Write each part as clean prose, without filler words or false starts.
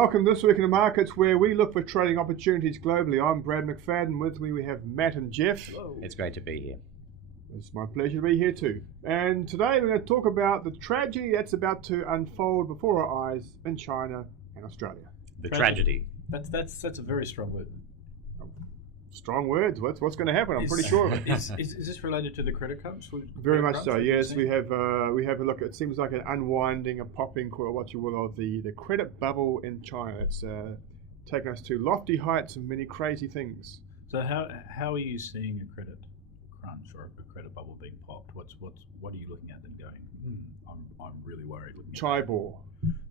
welcome to This Week in the Markets, where we look for trading opportunities globally. I'm Brad McFadden. With me we have Matt and Jeff. Hello. It's great to be here. It's my pleasure to be here too. And today we're going to talk about the tragedy that's about to unfold before our eyes in China and Australia. The tragedy. That's a very strong word. Strong words. What's going to happen? I'm pretty sure of it. Is this related to the credit crunch? Very much so. Yes, we have a look. It seems like an unwinding, a popping, or what you will, of the credit bubble in China. It's taken us to lofty heights and many crazy things. So how are you seeing a credit crunch or a credit bubble being popped? What are you looking at and going? I'm really worried. Chibor.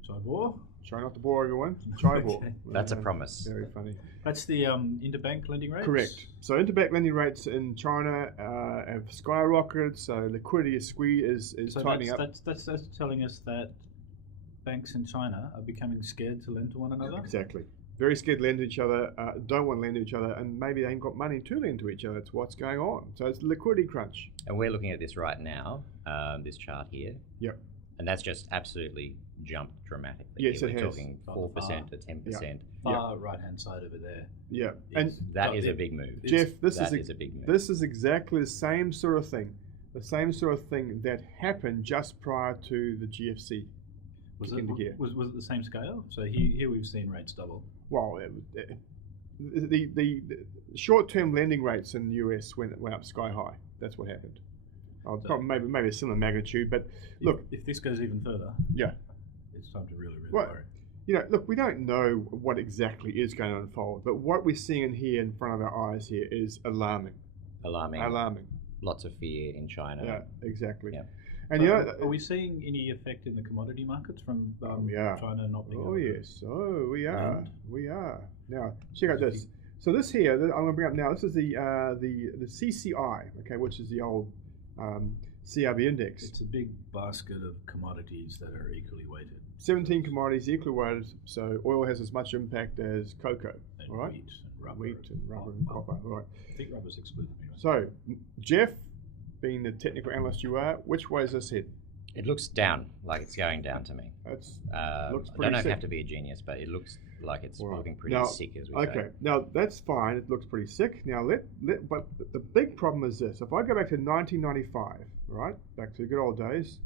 Chibor? Try not to bore everyone. Chibor. Okay. That's a promise. Very funny. That's the interbank lending rates? Correct. So interbank lending rates in China have skyrocketed, so liquidity is tightening up. That's telling us that banks in China are becoming scared to lend to one another? Exactly. Very scared to lend to each other, don't want to lend to each other, and maybe they ain't got money to lend to each other. That's what's going on. So it's a liquidity crunch. And we're looking at this right now, this chart here. Yep. And that's just absolutely jumped dramatically. Yes, we're it has. talking 4% to 10%. Far right-hand side over there. Yeah. And that is a big move. Jeff, this is a big move. This is exactly the same sort of thing. The same sort of thing that happened just prior to the GFC. Was it the same scale? So here we've seen rates double. Well, the short-term lending rates in the US went up sky high. That's what happened. Probably maybe a similar magnitude, but look, if this goes even further, yeah, it's time to really worry. Look, we don't know what exactly is going to unfold, but what we're seeing in here in front of our eyes here is alarming. Alarming. Lots of fear in China. Yeah, exactly. Yeah. And are we seeing any effect in the commodity markets from China not being? Oh yes, we are. We are. Now check out this. So this here, I'm going to bring up now. This is the CCI, okay, which is the old CRB index. It's a big basket of commodities that are equally weighted. 17 commodities equally weighted. So oil has as much impact as cocoa, and all right? Wheat and rubber. And copper, all right? I think rubber's excluded. So, Jeff, being the technical analyst you are, which way is this head? It looks down, like it's going down to me. Looks I pretty don't know if sick. you have to be a genius, but it looks like it's looking pretty sick, as we say. Okay, now that's fine. It looks pretty sick. Now but the big problem is this. If I go back to 1995, right, back to the good old days,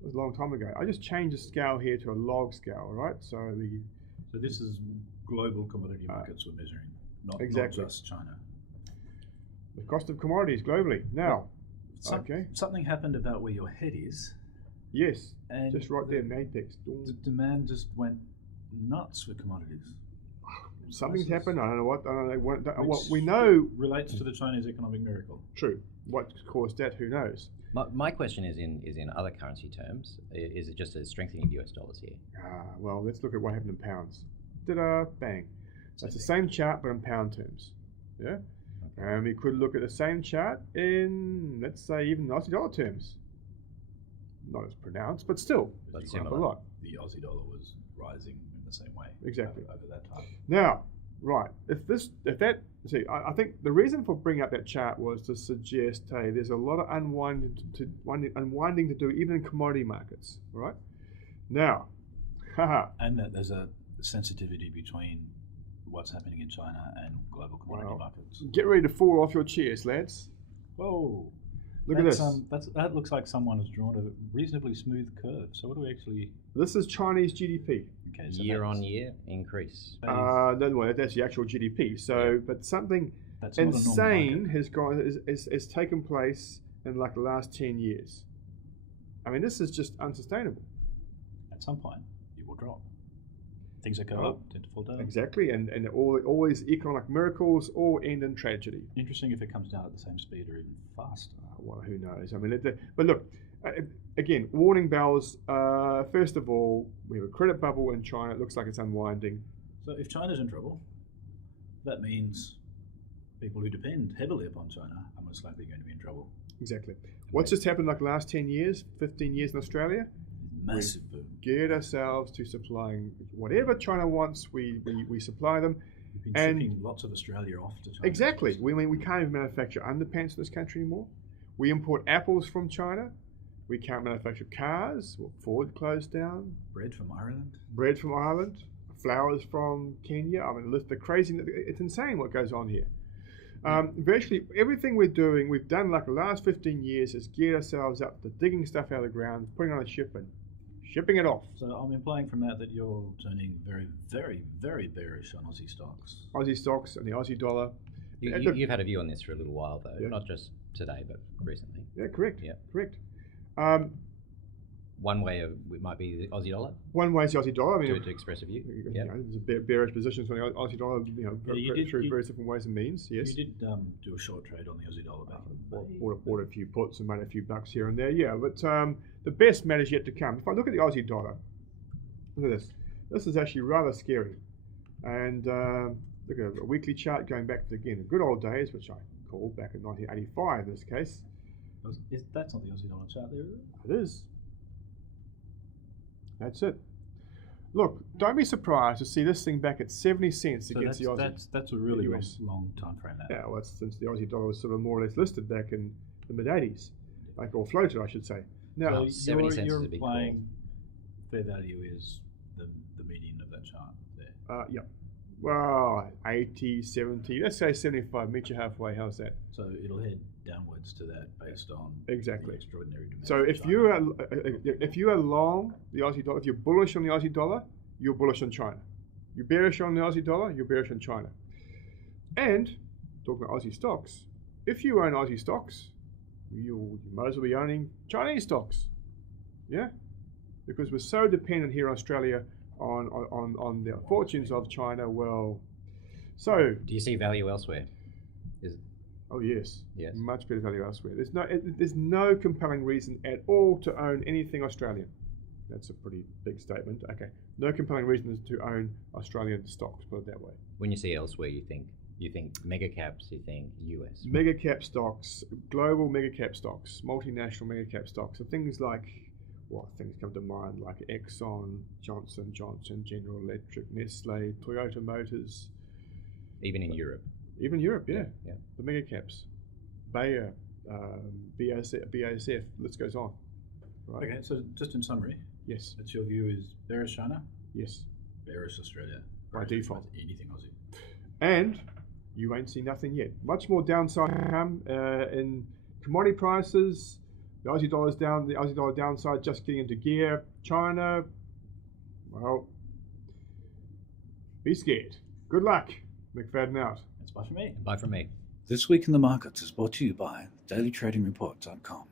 it was a long time ago. I just changed the scale here to a log scale, right? So this is global commodity markets we're measuring, not just China. The cost of commodities globally. Now, something happened about where your head is. Yes, and just right there in Apex. The demand just went nuts for commodities. Something's happened. I don't know what. What we know relates to the Chinese economic miracle. True. What caused that? Who knows? My question is in other currency terms. Is it just a strengthening of US dollars here? Well, let's look at what happened in pounds. Ta-da! Bang. That's the same chart, but in pound terms. Yeah. Okay. And we could look at the same chart in, let's say, even Aussie dollar terms. Not as pronounced, but still, it's a lot. The Aussie dollar was rising in the same way. Exactly. Over that time. Now, right, I think the reason for bringing up that chart was to suggest, hey, there's a lot of unwinding to do, even in commodity markets, right? Now, and that there's a sensitivity between what's happening in China and global commodity markets. Get ready to fall off your chairs, lads. Whoa. Look at this. That looks like someone has drawn a reasonably smooth curve. So what do we actually... This is Chinese GDP. Okay, so year-on-year increase. No, that's the actual GDP. So, but something insane has taken place in like the last 10 years. I mean, this is just unsustainable. At some point, it will drop. Things that go up tend to fall down. Exactly, and all these economic miracles all end in tragedy. Interesting if it comes down at the same speed or even faster. Well, who knows? I mean, but look, again, warning bells. First of all, we have a credit bubble in China. It looks like it's unwinding. So if China's in trouble, that means people who depend heavily upon China are most likely going to be in trouble. Exactly. What's just happened like the last 10 years, 15 years in Australia? Massive boom. Geared ourselves to supplying whatever China wants. We supply them. We've been shipping lots of Australia off to China. Exactly. We can't even manufacture underpants in this country anymore. We import apples from China. We can't manufacture cars. Well, Ford closed down. Bread from Ireland. flowers from Kenya. I mean, the crazy, it's insane what goes on here. Virtually everything we've done like the last 15 years is geared ourselves up to digging stuff out of the ground, putting it on a ship and shipping it off. So I'm implying from that you're turning very, very, very bearish on Aussie stocks. Aussie stocks and the Aussie dollar. You've had a view on this for a little while, though, Yeah. not just today, but recently. Yeah, correct. Yeah. Correct. One way it might be the Aussie dollar One way is the Aussie dollar. I mean, to express a view. you Yeah. know, there's a bearish positions on the Aussie dollar, through various different ways and means. Yes. You did do a short trade on the Aussie dollar back in May. Bought a few puts and made a few bucks here and there. Yeah, but the best matter's yet to come. If I look at the Aussie dollar, look at this. This is actually rather scary. And look at a weekly chart going back to, again, the good old days, which I called back in 1985 in this case. That's not the Aussie dollar chart there, is it? It is. That's it. Look, don't be surprised to see this thing back at 70 cents So against the Aussie. that's a really US. long time frame now. Yeah, well, it's since the Aussie dollar was sort of more or less listed back in the mid-80s, like, or floated, I should say. Now, So 70 cents you're is a big implying fair value is the median of that chart there. yeah. Well, 80, 70, let's say 75, meet you halfway. How's that? So it'll head downwards to that based on Exactly. the extraordinary demand. So from if China. you are long the Aussie dollar, if you're bullish on the Aussie dollar, you're bullish on China. You're bearish on the Aussie dollar, you're bearish on China. And talking about Aussie stocks, if you own Aussie stocks, you might as well be owning Chinese stocks. Yeah, because we're so dependent here in Australia on the fortunes of China. Well, so Do you see value elsewhere? oh yes, Yes. much better value elsewhere. There's no compelling reason at all to own anything Australian. That's a pretty big statement. Okay, no compelling reason to own Australian stocks. Put it that way. When you see elsewhere, you think mega caps, you think US. Mega cap stocks, global mega cap stocks, multinational mega cap stocks, so things like, well, things come to mind like Exxon, Johnson Johnson, General Electric, Nestle, Toyota Motors. Even in Europe. Even Europe, yeah. Yeah. The mega caps. Bayer, BASF, list goes on. Right? Okay, so just in summary, Yes, that's your view is bearish China, yes. bearish Australia. By bearish default. Anything Aussie. And you ain't seen nothing yet. Much more downside to come in commodity prices. The Aussie dollar's down. The Aussie dollar downside just getting into gear. China, well, be scared. Good luck. McFadden out. That's bye for me. Bye from me. This Week in the Markets is brought to you by dailytradingreport.com.